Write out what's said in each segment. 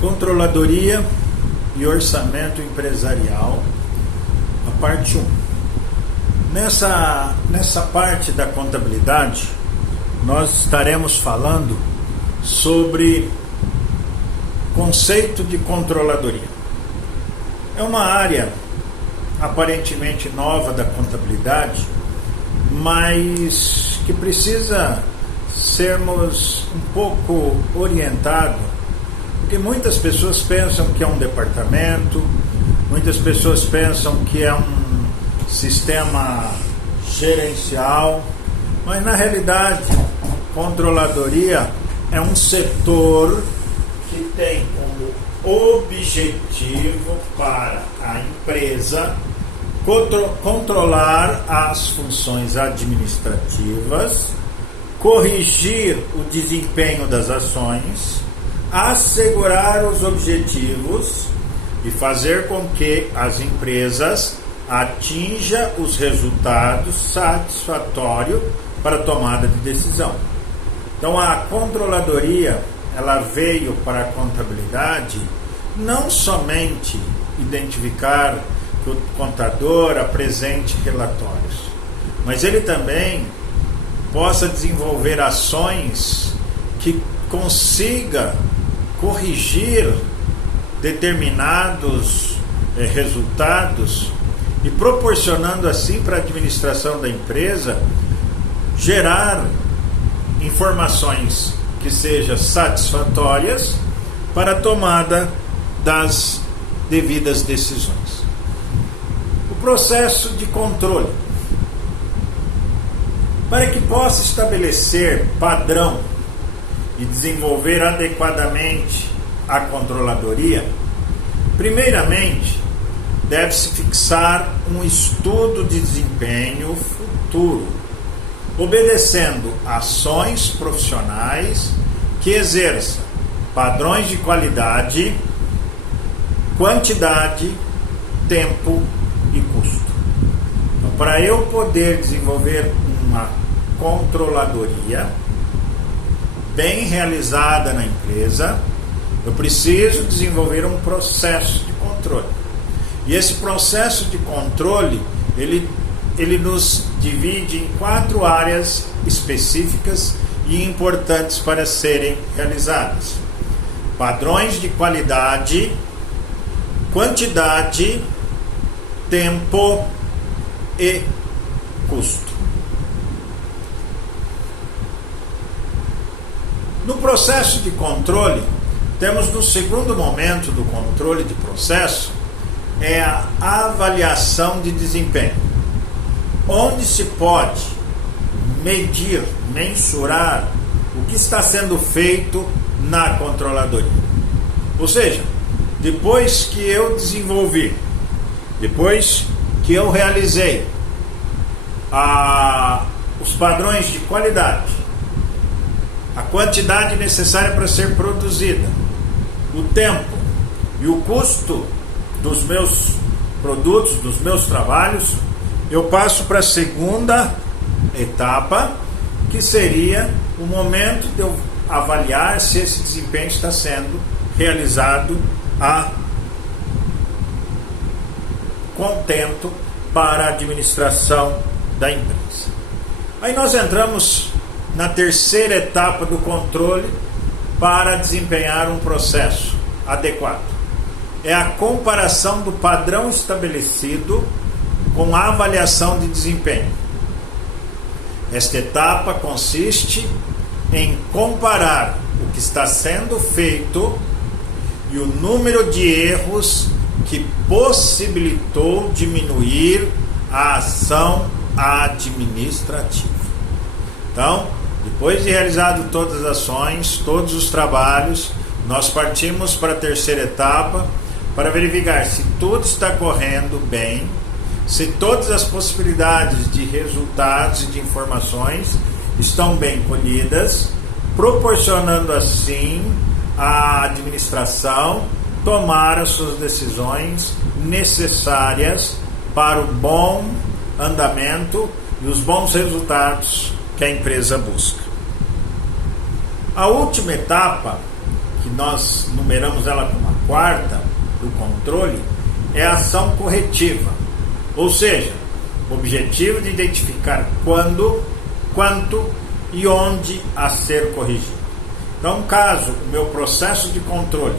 Controladoria e Orçamento Empresarial, a parte 1. Nessa parte da contabilidade, nós estaremos falando sobre conceito de controladoria. É uma área aparentemente nova da contabilidade, mas que precisa sermos um pouco orientados, porque muitas pessoas pensam que é um departamento, muitas pessoas pensam que é um sistema gerencial, mas na realidade, controladoria é um setor que tem como objetivo para a empresa controlar as funções administrativas, corrigir o desempenho das ações, assegurar os objetivos e fazer com que as empresas atinjam os resultados satisfatórios para a tomada de decisão. Então a controladoria, ela veio para a contabilidade não somente identificar que o contador apresente relatórios, mas ele também possa desenvolver ações que consiga corrigir determinados resultados e proporcionando assim para a administração da empresa gerar informações que sejam satisfatórias para a tomada das devidas decisões. O processo de controle. Para que possa estabelecer padrão e desenvolver adequadamente a controladoria, primeiramente, deve-se fixar um estudo de desempenho futuro, obedecendo ações profissionais que exerçam padrões de qualidade, quantidade, tempo e custo. Então, para eu poder desenvolver uma controladoria bem realizada na empresa, eu preciso desenvolver um processo de controle. E esse processo de controle, ele nos divide em 4 áreas específicas e importantes para serem realizadas: padrões de qualidade, quantidade, tempo e custo. No processo de controle, temos no segundo momento do controle de processo, é a avaliação de desempenho, onde se pode medir, mensurar o que está sendo feito na controladoria. Ou seja, depois que eu desenvolvi, depois que eu realizei os padrões de qualidade, a quantidade necessária para ser produzida, o tempo e o custo dos meus produtos, dos meus trabalhos, eu passo para a segunda etapa, que seria o momento de eu avaliar se esse desempenho está sendo realizado a contento para a administração da empresa. Aí nós entramos na terceira etapa do controle para desempenhar um processo adequado. É a comparação do padrão estabelecido com a avaliação de desempenho. Esta etapa consiste em comparar o que está sendo feito e o número de erros que possibilitou diminuir a ação administrativa. Então, depois de realizado todas as ações, todos os trabalhos, nós partimos para a terceira etapa para verificar se tudo está correndo bem, se todas as possibilidades de resultados e de informações estão bem colhidas, proporcionando assim à administração tomar as suas decisões necessárias para o bom andamento e os bons resultados que a empresa busca. A última etapa que nós numeramos ela como a quarta do controle, é a ação corretiva. Ou seja, o objetivo de identificar quando, quanto e onde a ser corrigido. Então, caso o meu processo de controle,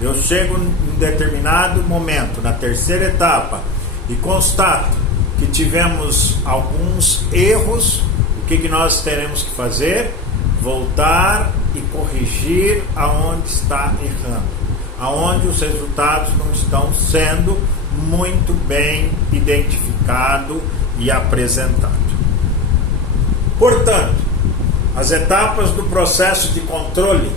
eu chego em determinado momento, na terceira etapa, e constato que tivemos alguns erros, o que nós teremos que fazer? Voltar e corrigir aonde está errando, aonde os resultados não estão sendo muito bem identificado e apresentado. Portanto, as etapas do processo de controle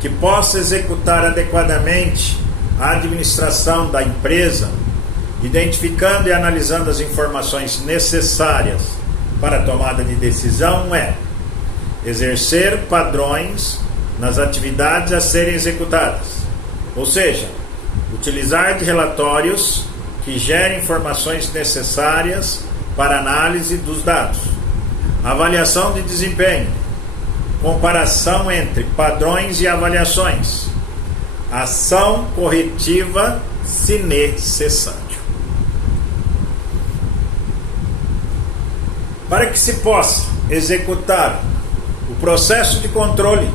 que possa executar adequadamente a administração da empresa, identificando e analisando as informações necessárias para a tomada de decisão, é exercer padrões nas atividades a serem executadas, ou seja, utilizar de relatórios que gerem informações necessárias para análise dos dados, avaliação de desempenho, comparação entre padrões e avaliações, ação corretiva se necessário. Para que se possa executar o processo de controle,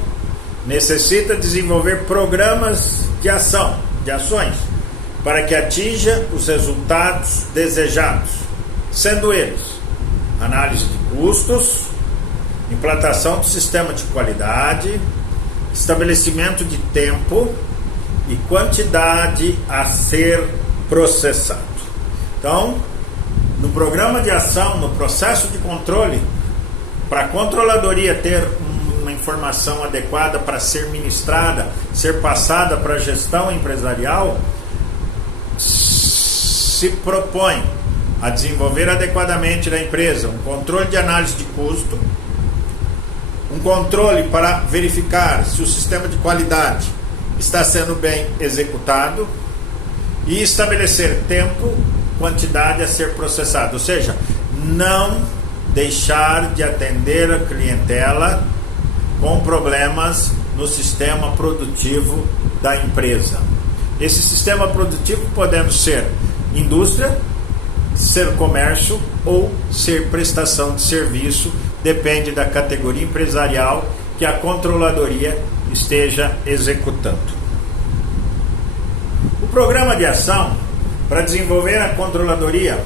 necessita desenvolver programas de ações, para que atinja os resultados desejados, sendo eles análise de custos, implantação do sistema de qualidade, estabelecimento de tempo e quantidade a ser processado. Então, no programa de ação, no processo de controle, para a controladoria ter uma informação adequada para ser ministrada, ser passada para a gestão empresarial, se propõe a desenvolver adequadamente na empresa um controle de análise de custo, um controle para verificar se o sistema de qualidade está sendo bem executado e estabelecer tempo, quantidade a ser processado, ou seja, não deixar de atender a clientela com problemas no sistema produtivo da empresa. Esse sistema produtivo podemos ser indústria, ser comércio ou ser prestação de serviço, depende da categoria empresarial que a controladoria esteja executando. O programa de ação para desenvolver a controladoria,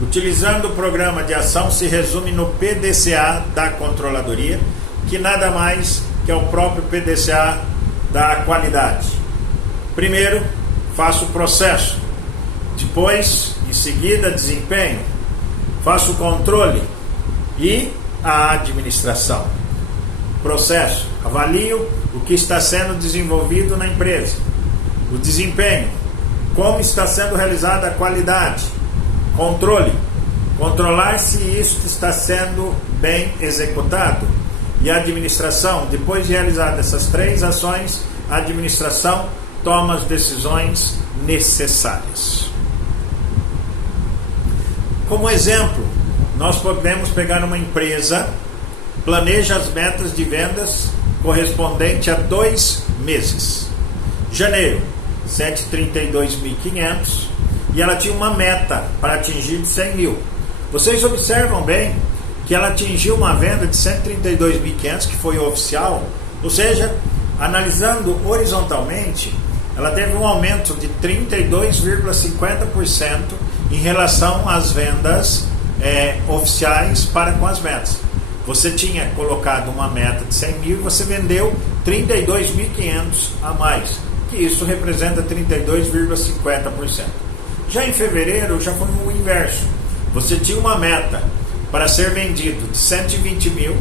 utilizando o programa de ação, se resume no PDCA da controladoria, que nada mais que é o próprio PDCA da qualidade. Primeiro, faço o processo, depois, em seguida, desempenho, faço o controle e a administração. Processo, avalio o que está sendo desenvolvido na empresa. O desempenho, como está sendo realizada a qualidade. Controle, controlar se isso está sendo bem executado. E a administração, depois de realizar essas três ações, a administração toma as decisões necessárias. Como exemplo, nós podemos pegar uma empresa, planeja as metas de vendas correspondente a 2 meses. Janeiro, 132.500, e ela tinha uma meta para atingir de 100 mil. Vocês observam bem que ela atingiu uma venda de 132.500, que foi oficial, ou seja, analisando horizontalmente, ela teve um aumento de 32,50% em relação às vendas oficiais para com as metas. Você tinha colocado uma meta de 100 mil e você vendeu 32.500 a mais, que isso representa 32,50%. Já em fevereiro já foi o inverso. Você tinha uma meta para ser vendido de 120 mil,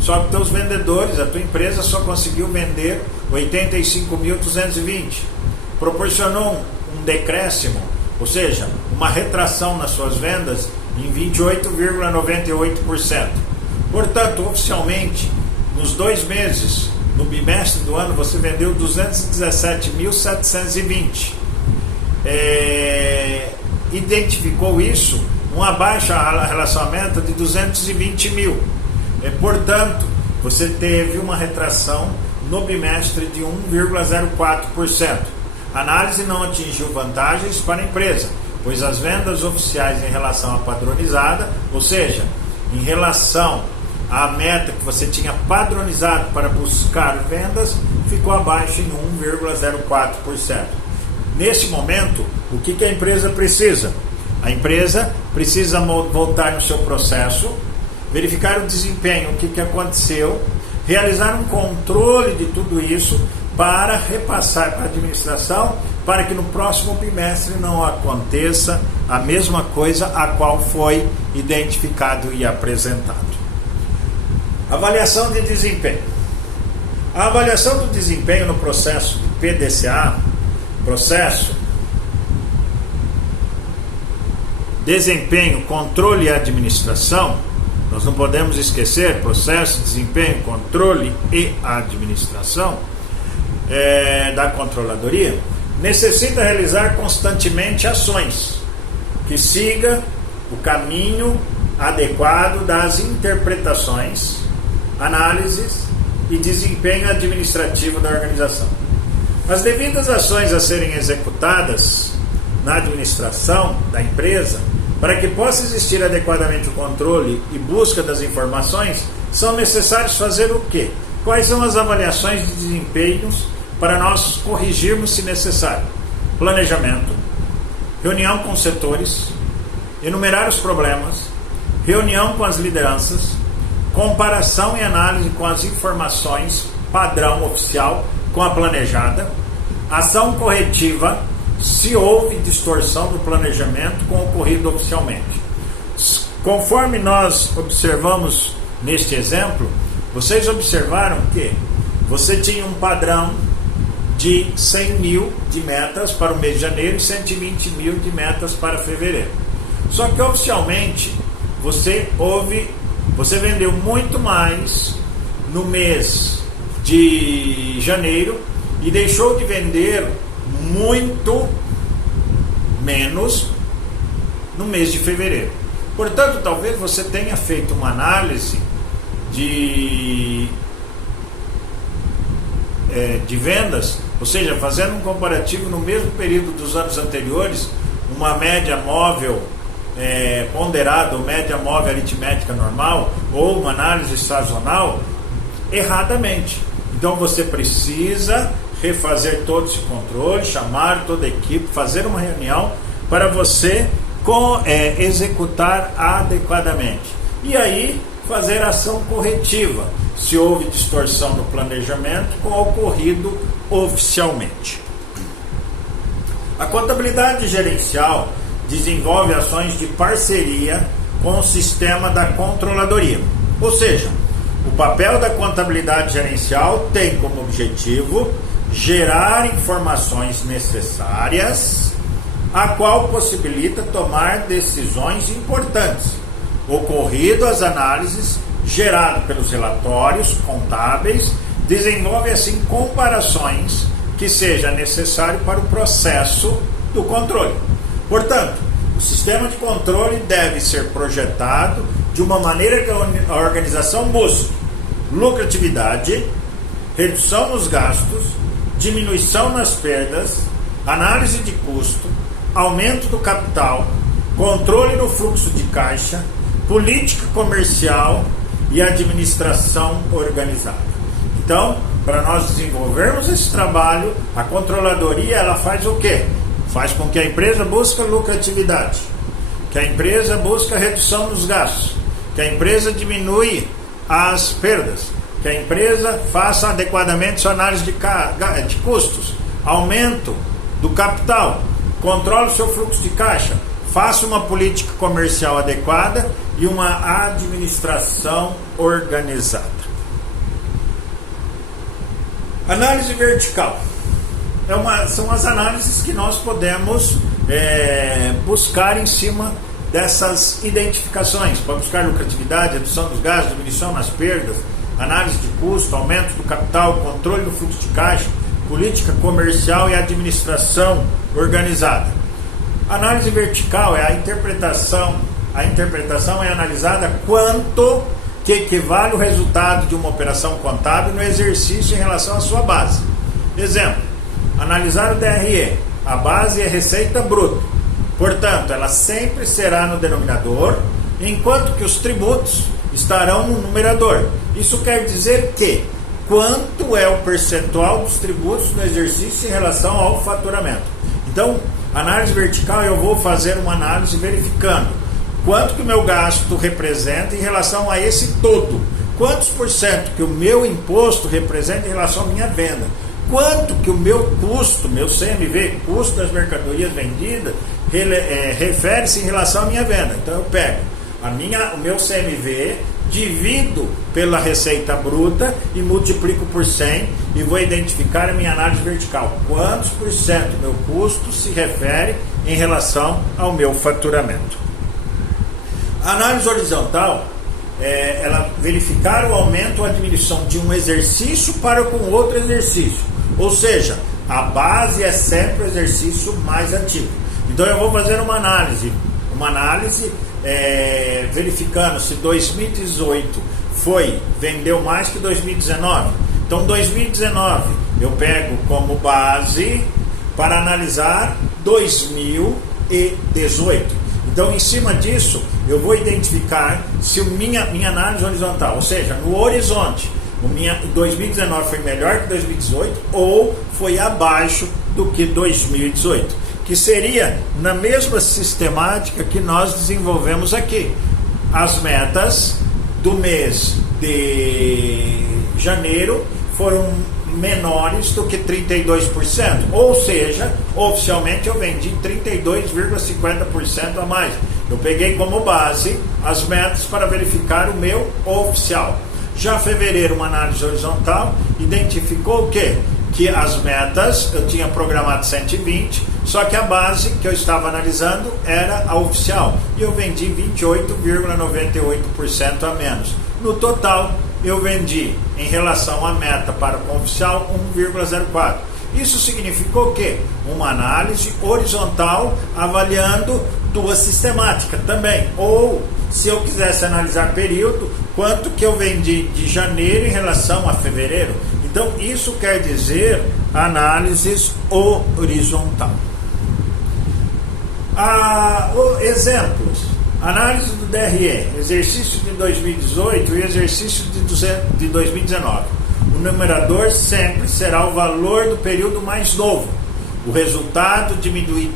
só que teus vendedores, a tua empresa só conseguiu vender 85.220. Proporcionou um decréscimo, ou seja, uma retração nas suas vendas em 28,98%. Portanto, oficialmente, nos 2 meses, no bimestre do ano, você vendeu 217.720. Identificou isso, uma baixa relacionamento de 220 mil. Portanto, você teve uma retração no bimestre de 1,04%. A análise não atingiu vantagens para a empresa, pois as vendas oficiais em relação à padronizada, ou seja, em relação à meta que você tinha padronizado para buscar vendas, ficou abaixo em 1,04%. Nesse momento, o que a empresa precisa? A empresa precisa voltar no seu processo, verificar o desempenho, o que aconteceu, realizar um controle de tudo isso para repassar para a administração, para que no próximo bimestre não aconteça a mesma coisa a qual foi identificado e apresentado. Avaliação de desempenho. A avaliação do desempenho no processo de PDCA, processo desempenho, controle e administração, nós não podemos esquecer processo, desempenho, controle e administração da controladoria, necessita realizar constantemente ações que siga o caminho adequado das interpretações, análises e desempenho administrativo da organização. As devidas ações a serem executadas na administração da empresa, para que possa existir adequadamente o controle e busca das informações, são necessários fazer o quê? Quais são as avaliações de desempenhos para nós corrigirmos se necessário? Planejamento, reunião com os setores, enumerar os problemas, reunião com as lideranças, comparação e análise com as informações padrão oficial com a planejada, ação corretiva se houve distorção do planejamento com o ocorrido oficialmente. Conforme nós observamos neste exemplo, vocês observaram que você tinha um padrão de 100 mil de metas para o mês de janeiro e 120 mil de metas para fevereiro. Só que oficialmente você vendeu muito mais no mês de janeiro e deixou de vender muito menos no mês de fevereiro. Portanto, talvez você tenha feito uma análise de vendas, ou seja, fazendo um comparativo no mesmo período dos anos anteriores, uma média móvel ponderada, ou média móvel aritmética normal, ou uma análise sazonal, erradamente. Então você precisa refazer todo esse controle, chamar toda a equipe, fazer uma reunião para você executar adequadamente. E aí fazer ação corretiva, se houve distorção no planejamento com o ocorrido oficialmente. A contabilidade gerencial desenvolve ações de parceria com o sistema da controladoria. Ou seja, o papel da contabilidade gerencial tem como objetivo gerar informações necessárias, a qual possibilita tomar decisões importantes, ocorrido as análises, gerado pelos relatórios contábeis, desenvolve assim comparações que seja necessário para o processo do controle. Portanto, o sistema de controle deve ser projetado de uma maneira que a organização busque lucratividade, redução nos gastos, diminuição nas perdas, análise de custo, aumento do capital, controle no fluxo de caixa, política comercial e administração organizada. Então, para nós desenvolvermos esse trabalho, a controladoria ela faz o quê? Faz com que a empresa busque lucratividade, que a empresa busque redução dos gastos, que a empresa diminui as perdas, que a empresa faça adequadamente sua análise de custos, aumento do capital, controle o seu fluxo de caixa, faça uma política comercial adequada e uma administração organizada. Análise vertical. São as análises que nós podemos buscar em cima dessas identificações, para buscar lucratividade, redução dos gastos, diminuição nas perdas, análise de custo, aumento do capital, controle do fluxo de caixa, política comercial e administração organizada. Análise vertical é a interpretação é analisada quanto que equivale o resultado de uma operação contábil no exercício em relação à sua base. Exemplo, analisar o DRE. A base é receita bruta. Portanto, ela sempre será no denominador, enquanto que os tributos estarão no numerador. Isso quer dizer que quanto é o percentual dos tributos no exercício em relação ao faturamento. Então, análise vertical, eu vou fazer uma análise verificando quanto que o meu gasto representa em relação a esse todo. Quantos por cento que o meu imposto representa em relação à minha venda. Quanto que o meu custo, meu CMV, custo das mercadorias vendidas, refere-se em relação à minha venda. Então eu pego o meu CMV, divido pela receita bruta e multiplico por 100 e vou identificar a minha análise vertical. Quantos por cento do meu custo se refere em relação ao meu faturamento. A análise horizontal ela verificar o aumento ou a diminuição de um exercício para com outro exercício. Ou seja, a base é sempre o exercício mais antigo. Então eu vou fazer uma análise verificando se 2018 vendeu mais que 2019. Então 2019 eu pego como base para analisar 2018. Então em cima disso eu vou identificar se minha análise horizontal, ou seja, no horizonte, 2019 foi melhor que 2018 ou foi abaixo do que 2018, que seria na mesma sistemática que nós desenvolvemos aqui. As metas do mês de janeiro foram menores do que 32%, ou seja, oficialmente eu vendi 32,50% a mais. Eu peguei como base as metas para verificar o meu oficial. Já fevereiro, uma análise horizontal, identificou o quê? Que as metas, eu tinha programado 120, só que a base que eu estava analisando era a oficial. E eu vendi 28,98% a menos. No total, eu vendi, em relação à meta para o oficial, 1,04. Isso significou o quê? Uma análise horizontal avaliando duas sistemáticas também. Ou, se eu quisesse analisar período, quanto que eu vendi de janeiro em relação a fevereiro. Então, isso quer dizer análises horizontal. Exemplos. Análise do DRE, exercício de 2018 e exercício de 2019. O numerador sempre será o valor do período mais novo. O resultado diminui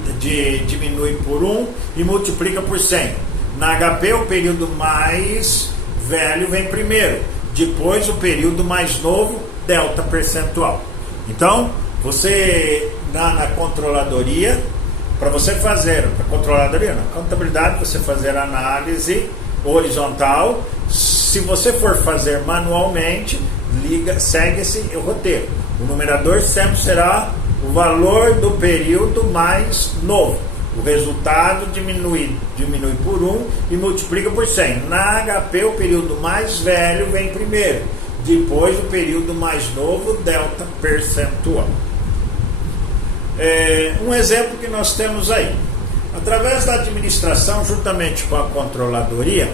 por 1 e multiplica por 100. Na HP, o período mais velho vem primeiro. Depois, o período mais novo, delta percentual. Então, você na controladoria, para você fazer na contabilidade, você fazer análise horizontal. Se você for fazer manualmente, segue esse roteiro. O numerador sempre será o valor do período mais novo. O resultado diminui por 1 e multiplica por 100. Na HP, o período mais velho vem primeiro. Depois, o período mais novo, delta percentual. Um exemplo que nós temos aí. Através da administração, juntamente com a controladoria,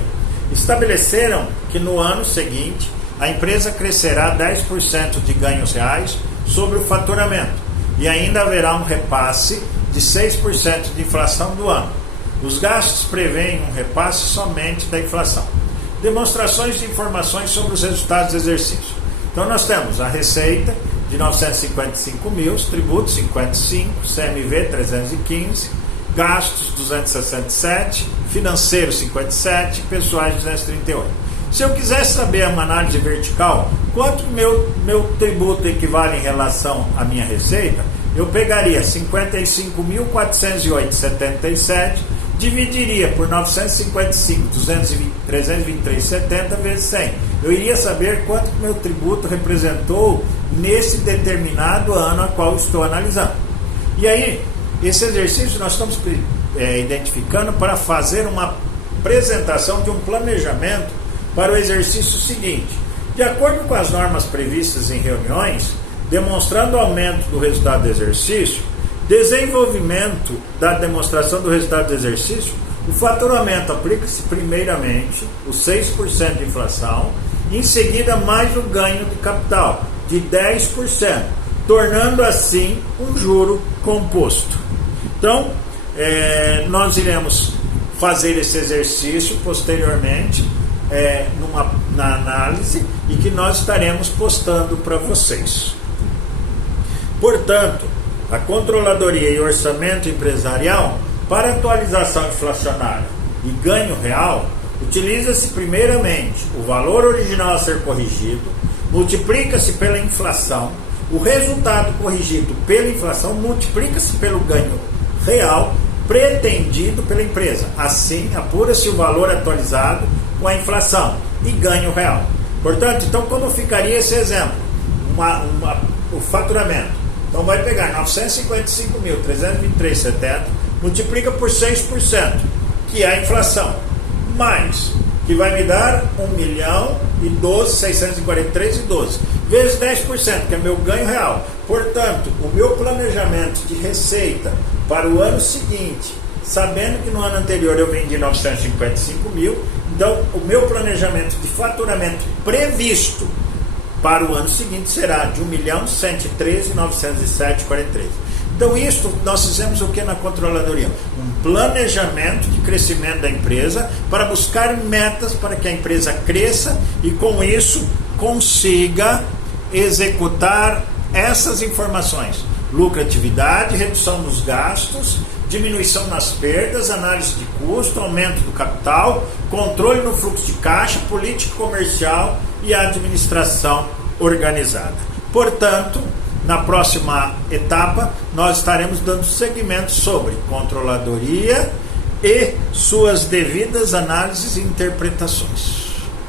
estabeleceram que no ano seguinte a empresa crescerá 10% de ganhos reais sobre o faturamento e ainda haverá um repasse de 6% de inflação do ano. Os gastos prevêem um repasse somente da inflação. Demonstrações de informações sobre os resultados do exercício. Então nós temos a receita de 955 mil, tributos 55, CMV 315, gastos 267, financeiro 57, pessoais 238. Se eu quisesse saber uma análise vertical, quanto meu tributo equivale em relação à minha receita, eu pegaria 55.408,77, dividiria por 955, 323,70 vezes 100. Eu iria saber quanto meu tributo representou nesse determinado ano a qual estou analisando. E aí, esse exercício nós estamos identificando para fazer uma apresentação de um planejamento para o exercício seguinte. De acordo com as normas previstas em reuniões, demonstrando o aumento do resultado do exercício, desenvolvimento da demonstração do resultado do exercício, O faturamento aplica-se primeiramente os 6% de inflação, em seguida mais o ganho de capital de 10%, tornando assim um juro composto. Então, nós iremos fazer esse exercício posteriormente na análise e que nós estaremos postando para vocês. Portanto, a controladoria e orçamento empresarial, para atualização inflacionária e ganho real, utiliza-se primeiramente o valor original a ser corrigido, multiplica-se pela inflação, o resultado corrigido pela inflação multiplica-se pelo ganho real pretendido pela empresa. Assim, apura-se o valor atualizado com a inflação e ganho real. Portanto, então como ficaria esse exemplo? O faturamento. Então vai pegar 955.323,70, multiplica por 6%, que é a inflação, mais, que vai me dar 1.012.643,12, vezes 10%, que é meu ganho real. Portanto, o meu planejamento de receita para o ano seguinte, sabendo que no ano anterior eu vendi 955 mil, então o meu planejamento de faturamento previsto para o ano seguinte será de 1.113.907,43. Então isso nós fizemos o que na controladoria? Um planejamento de crescimento da empresa para buscar metas para que a empresa cresça e com isso consiga executar essas informações: lucratividade, redução dos gastos, diminuição nas perdas, análise de custo, aumento do capital, controle no fluxo de caixa, política comercial e administração organizada. Portanto, na próxima etapa, nós estaremos dando seguimento sobre controladoria e suas devidas análises e interpretações.